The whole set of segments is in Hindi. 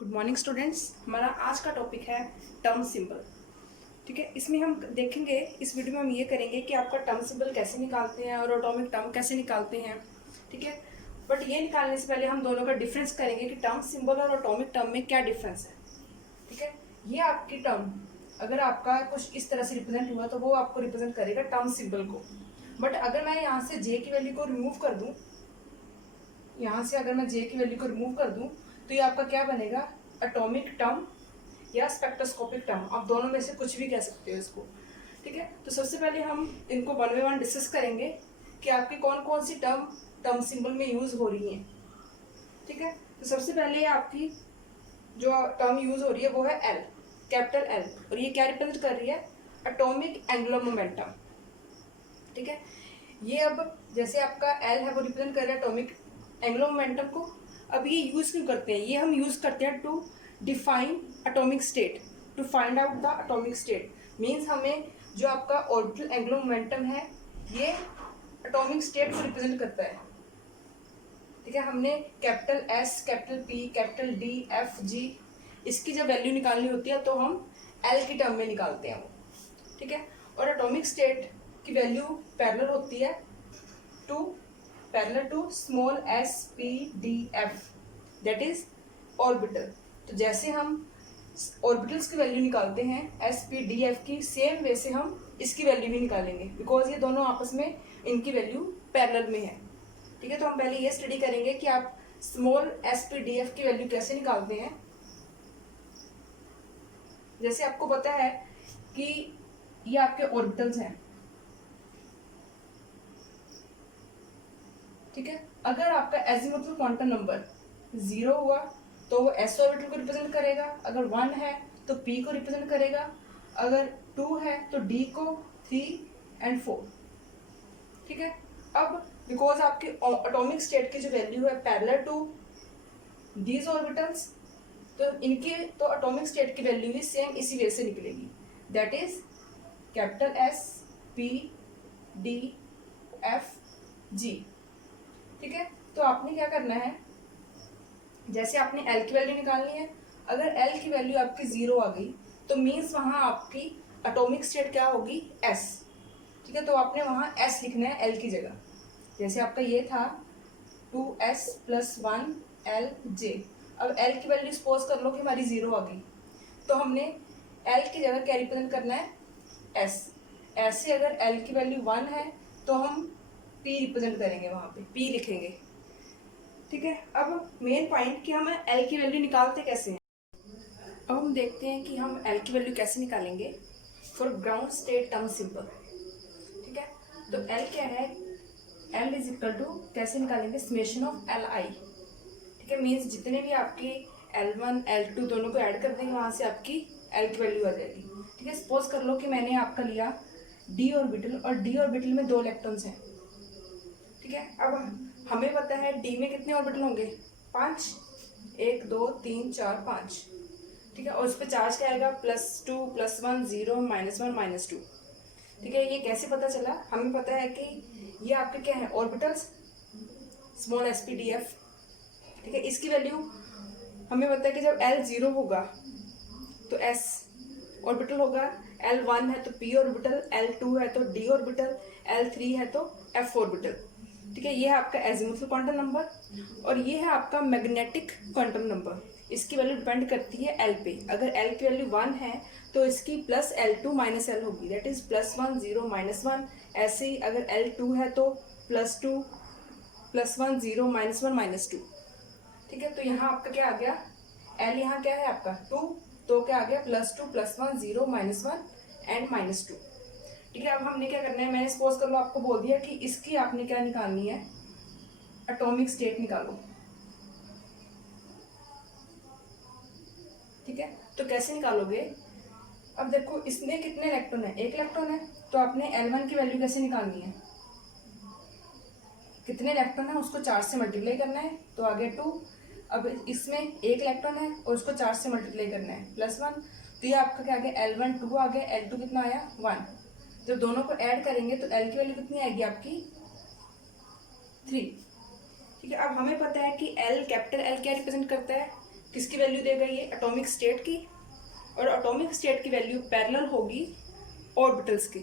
Good morning students. हमारा आज का टॉपिक है टर्म सिंबल। ठीक है, इसमें हम देखेंगे, इस वीडियो में हम ये करेंगे कि आपका टर्म सिंबल कैसे निकालते हैं और एटॉमिक टर्म कैसे निकालते हैं। ठीक है, बट ये निकालने से पहले हम दोनों का डिफरेंस करेंगे कि टर्म सिंबल और एटॉमिक टर्म में क्या डिफरेंस है। ठीक है, ये आपकी टर्म अगर आपका कुछ इस तरह से रिप्रेजेंट हुआ तो वो आपको रिप्रेजेंट करेगा टर्म सिंबल को। बट अगर मैं यहाँ से जे की वैल्यू को रिमूव कर दूँ, यहाँ से अगर मैं जे की वैल्यू को रिमूव कर दूँ तो ये आपका क्या बनेगा, एटॉमिक टर्म या स्पेक्ट्रोस्कोपिक टर्म। आप दोनों में से कुछ भी कह सकते हो इसको। ठीक है, तो सबसे पहले हम इनको वन बाय वन डिस्कस करेंगे कि आपकी कौन कौन सी टर्म टर्म सिंबल में यूज हो रही है। ठीक है, तो सबसे पहले आपकी जो टर्म यूज हो रही है वो है एल, कैपिटल एल, और ये क्या रिप्रेजेंट कर रही है, एटॉमिक एंगुलर मोमेंटम। ठीक है, ये अब जैसे आपका एल है वो रिप्रेजेंट कर रहा है एटॉमिक एंगुलर मोमेंटम को। अब ये यूज क्यों करते हैं, ये हम यूज करते हैं to define atomic state, to find out the atomic state. Means हमें जो आपका ऑर्बिटल एंगुलर मोमेंटम है ये एटॉमिक स्टेट को रिप्रेजेंट करता है। ठीक है, हमने capital S, capital P, capital D, F, G, इसकी जब वैल्यू निकालनी होती है तो हम एल की टर्म में निकालते हैं वो। ठीक है, और एटॉमिक स्टेट की वैल्यू पैरेलल होती है parallel to small S P D F, that is orbital. तो जैसे हम ऑर्बिटल्स की वैल्यू निकालते हैं एस पी डी एफ की, सेम वे से हम इसकी वैल्यू भी निकालेंगे, बिकॉज ये दोनों आपस में इनकी वैल्यू पैरेलल में है। ठीक है, तो हम पहले ये स्टडी करेंगे कि आप small S P D F की वैल्यू कैसे निकालते हैं। जैसे आपको पता है कि ये आपके ऑर्बिटल्स हैं। ठीक है, अगर आपका एजीमुथल क्वांटम नंबर 0 हुआ तो वो एस ऑर्बिटल को रिप्रेजेंट करेगा, अगर 1 है तो पी को रिप्रेजेंट करेगा, अगर 2 है तो डी को, 3 एंड 4। ठीक है, अब बिकॉज आपकी एटॉमिक स्टेट की जो वैल्यू है पैरेलल टू दीज ऑर्बिटल्स, तो इनकी तो एटॉमिक स्टेट की वैल्यू भी सेम इसी वे से निकलेगी, that is capital S P D F जी। ठीक है, तो आपने क्या करना है, जैसे आपने एल की वैल्यू निकालनी है, अगर एल की वैल्यू आपकी 0 आ गई तो मीन्स वहां आपकी एटॉमिक स्टेट क्या होगी, एस। ठीक है, तो आपने वहां एस लिखना है एल की जगह। जैसे आपका ये था 2s + 1 एल जे। अब एल की वैल्यू सपोज कर लो कि हमारी 0 आ गई, तो हमने एल की जगह क्या रिप्रेजेंट करना है, एस। ऐसे अगर एल की वैल्यू 1 है तो हम पी रिप्रेजेंट करेंगे, वहां पे पी लिखेंगे। ठीक है, अब मेन पॉइंट कि हम एल की वैल्यू निकालते कैसे हैं। अब हम देखते हैं कि हम एल की वैल्यू कैसे निकालेंगे for ground state term symbol. ठीक है, तो एल क्या है, एल इज इक्वल टू कैसे निकालेंगे, समेशन ऑफ एल आई। ठीक है, मीन्स जितने भी आपके L1 L2 दोनों को ऐड कर देंगे, वहां से आपकी एल की वैल्यू आ जाएगी। ठीक है, सपोज कर लो कि मैंने आपका लिया डी ऑर्बिटल, और डी ऑर्बिटल में 2 इलेक्ट्रॉन्स हैं। ठीक है, अब हमें पता है डी में कितने ऑर्बिटल होंगे, 5, 1 2 3 4 5। ठीक है, और उस पर चार्ज क्या आएगा, +2 +1 0 -1 -2। ठीक है, ये कैसे पता चला, हमें पता है कि ये आपके क्या है, orbitals small S P D F. ठीक है, इसकी वैल्यू हमें पता है कि जब L 0 होगा तो S ऑर्बिटल होगा, L 1 है तो P ऑर्बिटल, L 2 है तो D ऑर्बिटल, L 3 है तो F ऑर्बिटल। ठीक है, ये है आपका एजीमुथल क्वांटम नंबर, और ये है आपका मैग्नेटिक क्वांटम नंबर। इसकी वैल्यू डिपेंड करती है L पे। अगर L की वैल्यू 1 है तो इसकी +L2 - L होगी, दैट इज +1 0 -1। ऐसे ही अगर L2 है तो +2 +1 0 -1 -2। ठीक है, तो यहाँ आपका क्या आ गया, एल यहाँ क्या है आपका 2, तो क्या आ गया +2 +1 0 -1 एंड -2। ठीक है, अब हमने क्या करना है, मैंने सपोज कर लो आपको बोल दिया कि इसकी आपने क्या निकालनी है, एटॉमिक स्टेट निकालो। ठीक है, तो कैसे निकालोगे, अब देखो इसमें कितने इलेक्ट्रॉन है, 1 इलेक्ट्रॉन है, तो आपने L1 की वैल्यू कैसे निकालनी है, कितने इलेक्ट्रॉन है उसको 4 से मल्टीप्लाई करना है, तो आ गया 2। अब इसमें 1 इलेक्ट्रॉन है और उसको 4 से मल्टीप्लाई करना है +1, तो ये आपका क्या आ गया, L1 2 आ गया, L2 कितना आया 1। जब दोनों को ऐड करेंगे तो L की वैल्यू कितनी आएगी आपकी 3। ठीक है, अब हमें पता है कि L कैपिटल L क्या रिप्रेजेंट करता है, किसकी वैल्यू देगा ये? एटॉमिक स्टेट की, और एटॉमिक स्टेट की वैल्यू पैरेलल होगी ऑर्बिटल्स की।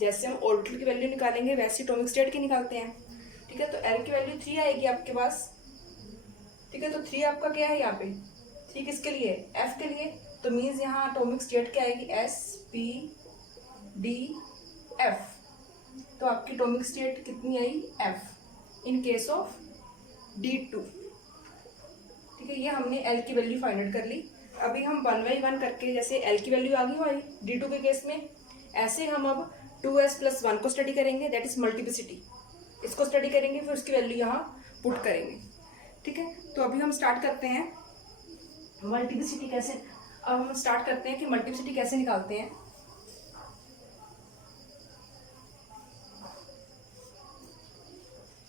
जैसे हम ऑर्बिटल की वैल्यू निकालेंगे वैसे एटॉमिक स्टेट की निकालते हैं। ठीक है, तो एल की वैल्यू 3 आएगी आपके पास। ठीक है, तो 3 आपका क्या है यहाँ पे? 3 किसके लिए? एफ के लिए। तो मीन्स यहाँ एटॉमिक स्टेट क्या आएगी? S P D F. तो आपकी एटॉमिक स्टेट कितनी आई? F in case of D2। ठीक है, ये हमने एल की वैल्यू फाइंड आउट कर ली। अभी हम 1 बाई 1 करके, जैसे एल की वैल्यू आ गई हमारी D2 के केस में, ऐसे हम अब 2s+1 को स्टडी करेंगे, दैट इज मल्टीप्लिसिटी। इसको स्टडी करेंगे, फिर उसकी वैल्यू यहाँ पुट करेंगे। ठीक है, तो अभी हम स्टार्ट करते हैं मल्टीप्लिसिटी कैसे। अब हम स्टार्ट करते हैं कि मल्टीप्लिसिटी कैसे निकालते हैं।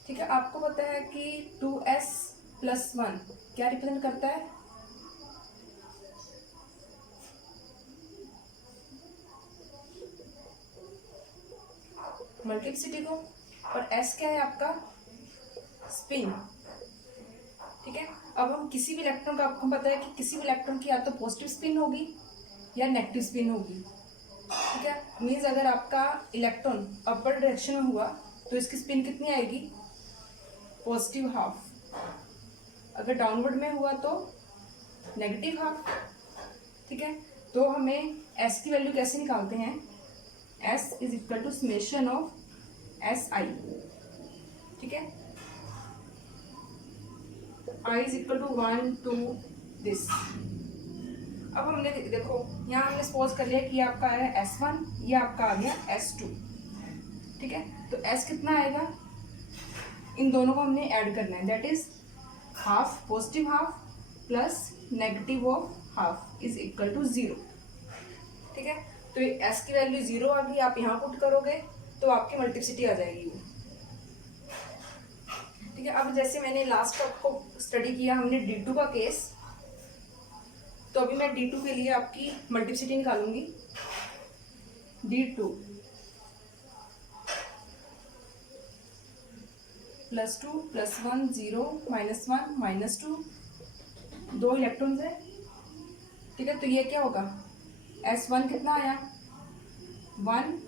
ठीक है, आपको पता है कि 2s+1 क्या रिप्रेजेंट करता है? मल्टीप्लिसिटी को, और s क्या है आपका? स्पिन। ठीक है, अब हम किसी भी इलेक्ट्रॉन का, आपको पता है कि किसी भी इलेक्ट्रॉन की या तो पॉजिटिव स्पिन होगी या नेगेटिव स्पिन होगी। ठीक है, मीन्स अगर आपका इलेक्ट्रॉन अपर डायरेक्शन में हुआ तो इसकी स्पिन कितनी आएगी? Positive half. अगर डाउनवर्ड में हुआ तो नेगेटिव हाफ। ठीक है, तो हमें s की वैल्यू कैसे निकालते हैं? s is equal to summation of si। ठीक है, i is equal to 1 to this. अब हमने देखो यहाँ हमने सपोज कर लिया कि ये आपका आया S1, ये आपका आ गया S2। ठीक है, तो S कितना आएगा? इन दोनों को हमने ऐड करना है, that is half positive half plus negative of half is equal to 0। ठीक है, तो S की वैल्यू 0 आ गई, आप यहाँ पुट करोगे तो आपकी मल्टीप्लिसिटी आ जाएगी वो। ठीक है, अब जैसे मैंने लास्ट आपको स्टडी किया हमने D2 का केस, तो अभी मैं D2 के लिए आपकी मल्टीप्लिसिटी निकालूंगी। D2 +2 +1 0 -1 -2, 2 इलेक्ट्रॉन्स है। ठीक है, तो ये क्या होगा? S1 कितना आया? 1।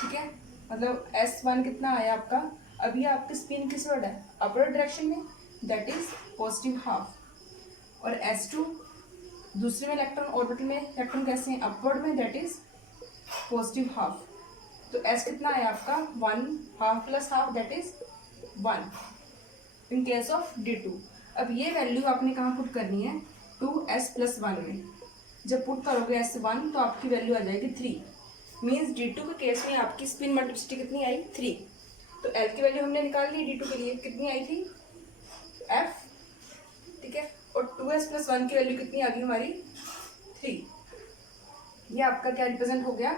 ठीक है, मतलब S1 कितना आया आपका? अभी आपकी स्पिन किस वर्ड है? अपर डायरेक्शन में, दैट इज पॉजिटिव हाफ। और S2 दूसरे में इलेक्ट्रॉन ऑर्बिटल में इलेक्ट्रॉन कैसे हैं? अपवर्ड में, दैट इज पॉजिटिव हाफ। तो S कितना आया आपका? 1 half plus half, that is 1 in case of D2। अब ये वैल्यू आपने कहाँ पुट करनी है? 2s+1 में। जब पुट करोगे S1 तो आपकी वैल्यू आ जाएगी 3। मीन्स D2 के केस में आपकी स्पिन मल्टीप्लिसिटी कितनी आई? 3। तो L की वैल्यू हमने निकाल ली D2 के लिए, कितनी आई थी? F। ठीक है, और 2s+1 की वैल्यू कितनी आ गई हमारी? 3। ये आपका क्या रिप्रेजेंट हो गया?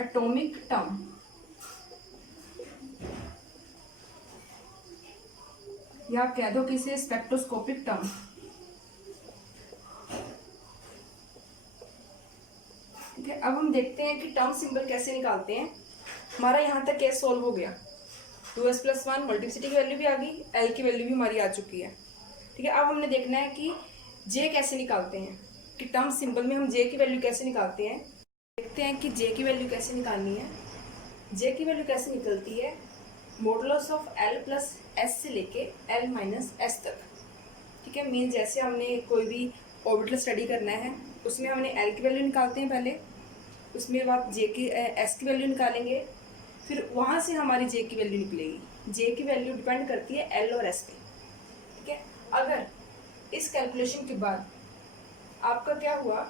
Atomic term. या आप कह दो कि इसे स्पेक्ट्रोस्कोपिक टर्म। ठीक है, अब हम देखते हैं कि टर्म सिंबल कैसे निकालते हैं। हमारा यहाँ तक केस सॉल्व हो गया। 2s+1 मल्टीप्लिसिटी की वैल्यू भी आ गई, L की वैल्यू भी हमारी आ चुकी है। ठीक है, अब हमने देखना है कि J कैसे निकालते हैं, कि टर्म सिंबल में हम J की वैल्यू कैसे निकालते हैं। देखते हैं कि J की वैल्यू कैसे निकालनी है। J की वैल्यू कैसे निकलती है? Modulus of L plus S से लेके L माइनस S तक। ठीक है, मीन जैसे हमने कोई भी ऑर्बिटल स्टडी करना है उसमें हमने L की वैल्यू निकालते हैं पहले, उसमें बाद S की वैल्यू निकालेंगे, फिर वहाँ से हमारी J की वैल्यू निकलेगी। J की वैल्यू डिपेंड करती है L और S पे। ठीक है, अगर इस कैलकुलेशन के बाद आपका क्या हुआ,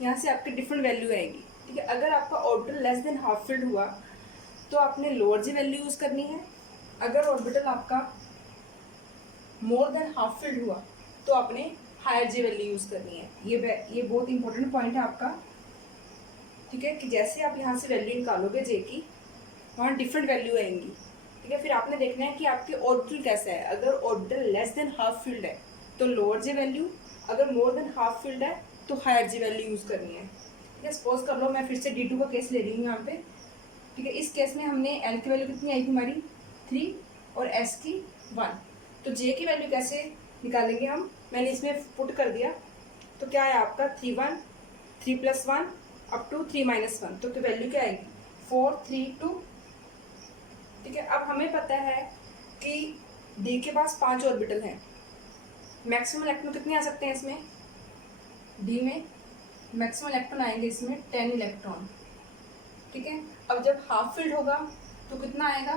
यहाँ से आपकी डिफरेंट वैल्यू आएगी। ठीक है, अगर आपका orbital less than half filled हुआ तो आपने लोअर J वैल्यू यूज़ करनी है। अगर ऑर्बिटल आपका मोर देन हाफ फिल्ड हुआ तो आपने हायर J वैल्यू यूज़ करनी है। ये बहुत इंपॉर्टेंट पॉइंट है आपका। ठीक है, कि जैसे आप यहाँ से वैल्यू निकालोगे J की, वहाँ डिफरेंट वैल्यू आएंगी। ठीक है, फिर आपने देखना है कि आपके ऑर्बिटल कैसा है। अगर orbital less than half filled है तो लोअर J वैल्यू, अगर मोर देन हाफ फिल्ड है तो हायर J वैल्यू यूज़ करनी है। ठीक है, सपोज कर लो मैं फिर से D2 का केस ले रही हूँ यहाँ पे। ठीक है, इस केस में हमने L की वैल्यू कितनी आई थी हमारी? 3 और S की 1। तो J की वैल्यू कैसे निकालेंगे हम। मैंने इसमें पुट कर दिया, तो क्या है आपका 3 1 3 + 1 अप टू 3 - 1, तो वैल्यू क्या आएगी 4 3 2। ठीक है, अब हमें पता है कि डी के पास 5 ऑर्बिटल हैं। मैक्सिमम इलेक्ट्रॉन कितने आ सकते हैं इसमें, डी में मैक्सिमम इलेक्ट्रॉन आएंगे इसमें 10 इलेक्ट्रॉन। ठीक है, अब जब हाफ फील्ड होगा तो कितना आएगा,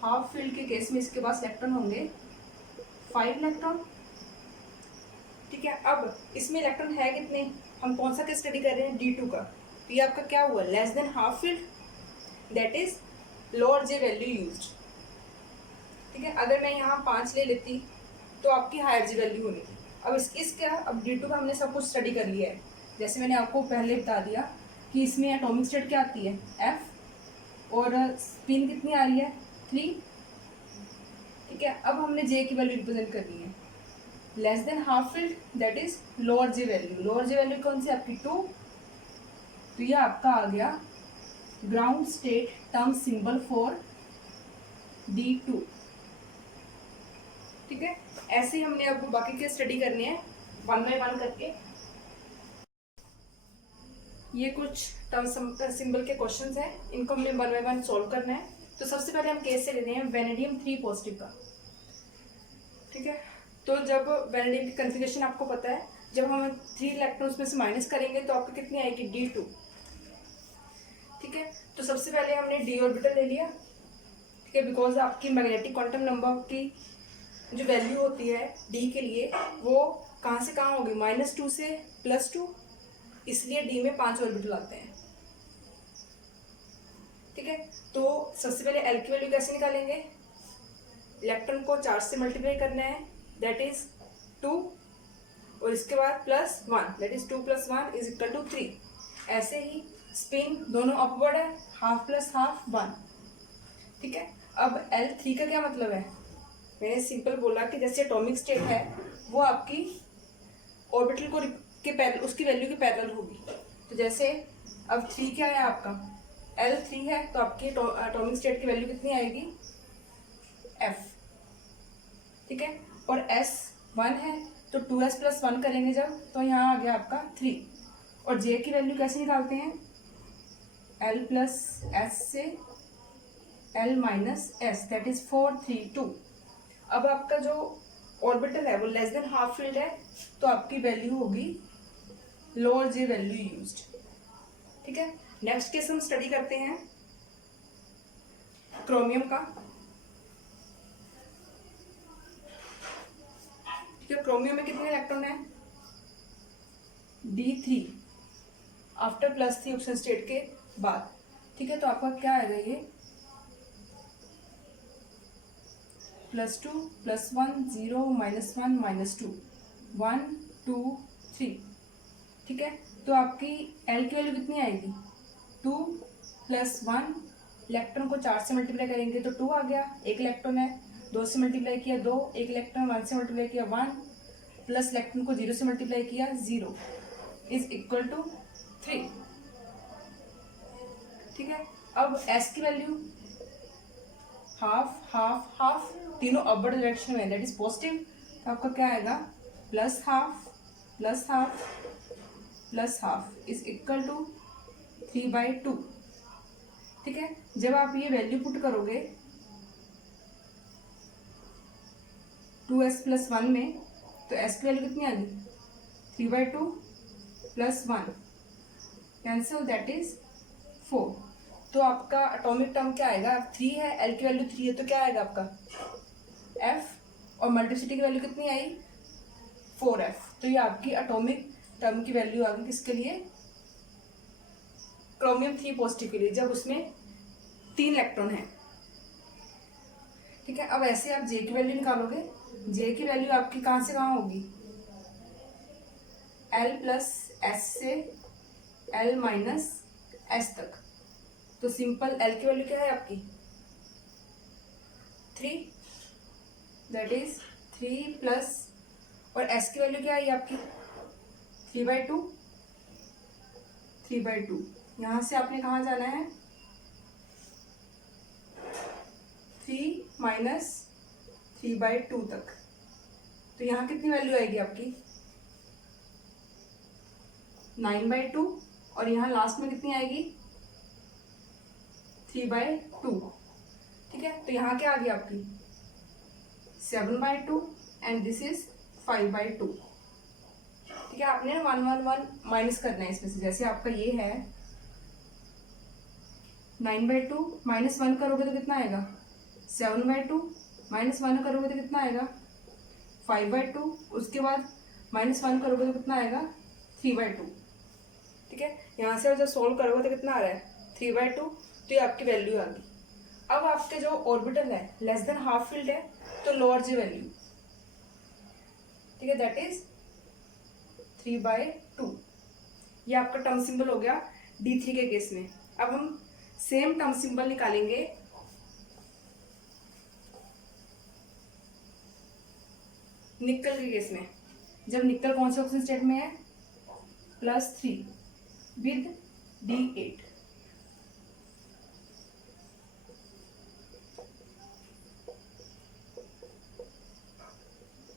हाफ फील्ड के केस में इसके पास इलेक्ट्रॉन होंगे 5 इलेक्ट्रॉन। ठीक है, अब इसमें इलेक्ट्रॉन है कितने, हम कौन सा केस स्टडी कर रहे हैं, D2 का। तो ये आपका क्या हुआ, less than half field, that is lower J value used. ठीक है, अगर मैं यहाँ 5 ले लेती तो आपकी हायर जी वैल्यू होनी थी। अब इसका अब D2 का हमने सब कुछ स्टडी कर लिया है। जैसे मैंने आपको पहले बता दिया कि इसमें एटॉमिक स्टेट क्या आती है F, और स्पिन कितनी आ रही है 3। ठीक है, अब हमने J की वैल्यू रिप्रेजेंट करनी है, less than half field, that is lower J value. Lower J value कौन सी आपकी 2, तो ये आपका आ गया ground state term symbol for D2। ठीक है, ऐसे ही हमने अब बाकी के स्टडी करने हैं 1 बाय 1 करके। ये कुछ टर्म सिंबल के क्वेश्चंस हैं, इनको हमने 1 बाय 1 सॉल्व करना है। तो सबसे पहले हम केस से लेते हैं वेनेडियम 3 पॉजिटिव का। ठीक है, तो जब वेनेडियम की कन्फिगरेशन आपको पता है, जब हम 3 इलेक्ट्रॉन्स में से माइनस करेंगे तो आपको कितनी आएगी D2। ठीक है, तो सबसे पहले हमने D ऑर्बिटल ले लिया। ठीक है, बिकॉज आपकी मैग्नेटिक क्वांटम नंबर की जो वैल्यू होती है D के लिए वो कहाँ से कहाँ होगी, -2 से +2, इसलिए D में 5 ऑर्बिटल आते हैं। ठीक है, तो सबसे पहले L की वैल्यू कैसे निकालेंगे, इलेक्ट्रॉन को चार्ज से मल्टीप्लाई करना है, दैट इज 2, और इसके बाद +1, दैट इज 2 + 1 = 3। ऐसे ही स्पिन दोनों अपवर्ड है, हाफ प्लस हाफ 1। ठीक है, अब L3 का क्या मतलब है, मैंने सिंपल बोला कि जैसे एटॉमिक स्टेट है वो आपकी ऑर्बिटल को उसकी वैल्यू के पैरेलल होगी। तो जैसे अब 3 क्या है आपका, L3 है, तो आपकी एटॉमिक स्टेट की वैल्यू कितनी आएगी F। ठीक है, और S1 है तो 2s + 1 करेंगे जब, तो यहाँ आ गया आपका 3। और J की वैल्यू कैसे निकालते हैं, L + S से L - S, दैट इज 4 3 2। अब आपका जो ऑर्बिटल है वो लेस देन हाफ फील्ड है, तो आपकी वैल्यू होगी लोअर जे वैल्यू यूज्ड। ठीक है, नेक्स्ट केस हम स्टडी करते हैं क्रोमियम का। ठीक है, क्रोमियम में कितने इलेक्ट्रॉन है, D3 आफ्टर +3 ऑक्सीजन स्टेट के बाद। ठीक है, तो आपका क्या आएगा ये +2 +1 0 -1 -2 1 2 3। ठीक है, तो आपकी L की वैल्यू कितनी आएगी 2 + 1, इलेक्ट्रॉन को 4 से मल्टीप्लाई करेंगे तो 2 आ गया, एक इलेक्ट्रॉन है, 2 से मल्टीप्लाई किया 2, एक इलेक्ट्रॉन 1 से मल्टीप्लाई किया 1, प्लस इलेक्ट्रॉन को 0 से मल्टीप्लाई किया 0 = 3। ठीक है, अब S की वैल्यू हाफ हाफ हाफ, तीनों अपवर्ड डायरेक्शन में, दैट इज पॉजिटिव। तो आपका क्या आएगा +½ +½ +½ = 3/2। ठीक है, जब आप ये वैल्यू पुट करोगे 2s + 1 में, तो s की वैल्यू कितनी आ गई 3/2 + 1 कैंसिल, दैट इज 4। तो आपका एटॉमिक टर्म क्या आएगा, 3 है, L की वैल्यू 3 है, तो क्या आएगा आपका F, और मल्टीप्लिसिटी की वैल्यू कितनी आई 4F। तो ये आपकी एटॉमिक टर्म की वैल्यू आ गई किसके लिए, क्रोमियम 3 पॉजिटिव के लिए, जब उसमें 3 इलेक्ट्रॉन है। ठीक है, अब ऐसे आप J की वैल्यू निकालोगे, J की वैल्यू आपकी कहाँ से कहाँ होगी, L + S से L - S तक। तो सिंपल L की वैल्यू क्या है आपकी 3, दैट इज 3 प्लस, और S की वैल्यू क्या है आपकी 3/2 3/2। यहाँ से आपने कहाँ जाना है 3 - 3/2 तक। तो यहाँ कितनी वैल्यू आएगी आपकी 9/2 और यहाँ लास्ट में कितनी आएगी 3/2। ठीक है, तो यहाँ क्या आ गई आपकी 7/2 एंड दिस इज 5/2। ठीक है, आपने 1 1 1 माइनस करना है इसमें से। जैसे आपका ये है 9/2 माइनस 1 करोगे तो कितना आएगा 7/2 माइनस 1 करोगे तो कितना आएगा 5/2। उसके बाद -1 करोगे तो कितना आएगा 3/2। ठीक है, यहाँ से जब सोल्व करोगे तो कितना आ रहा है 3/2। तो ये आपकी वैल्यू आ गई। अब आपके जो ऑर्बिटल है लेस देन हाफ फील्ड है तो लोअर जी वैल्यू। ठीक है, दैट इज 3/2। ये आपका टर्म सिंबल हो गया D3 के केस में। अब हम सेम टर्म सिंबल निकालेंगे निकल के केस में। जब निकल कौन से ऑक्सीजन स्टेट में है +3 विद D8।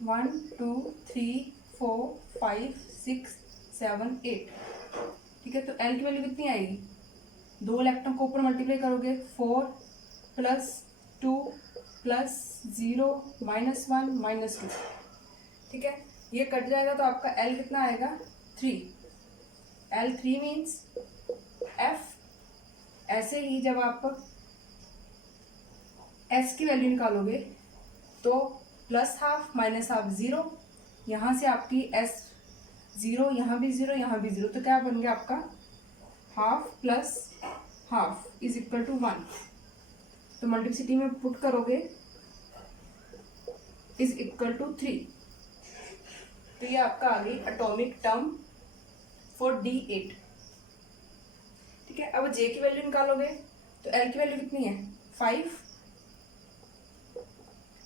वन 2 3 4 5 6 7 8। ठीक है, तो L की वैल्यू कितनी आएगी 2 इलेक्ट्रॉन को ऊपर मल्टीप्लाई करोगे 4 + 2 + 0 -1 -2। ठीक है, ये कट जाएगा तो आपका L कितना आएगा 3। L3 means F। ऐसे ही जब आप S की वैल्यू निकालोगे तो +½ -½ 0। यहाँ से आपकी S 0, यहाँ भी 0, यहाँ भी 0, तो क्या बन गया आपका ½ + ½ = 1। तो मल्टीप्लिसिटी में पुट करोगे = 3। तो ये आपका आ गई एटॉमिक टर्म फॉर D8। ठीक है, अब J की वैल्यू निकालोगे तो L की वैल्यू कितनी है 5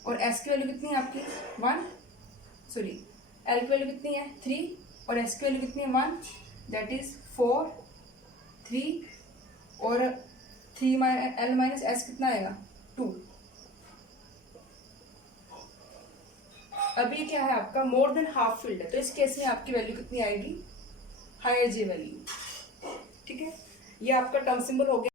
और S की वैल्यू कितनी है आपकी 1। सॉरी, L की वैल्यू कितनी है 3 और S की वैल्यू कितनी है 1। दैट इज 4 3 और 3 L - S कितना आएगा 2। अभी क्या है आपका मोर देन हाफ फील्ड है, तो इस केस में आपकी वैल्यू कितनी आएगी हायर J वैल्यू। ठीक है, ये आपका टर्म सिंबल हो गया।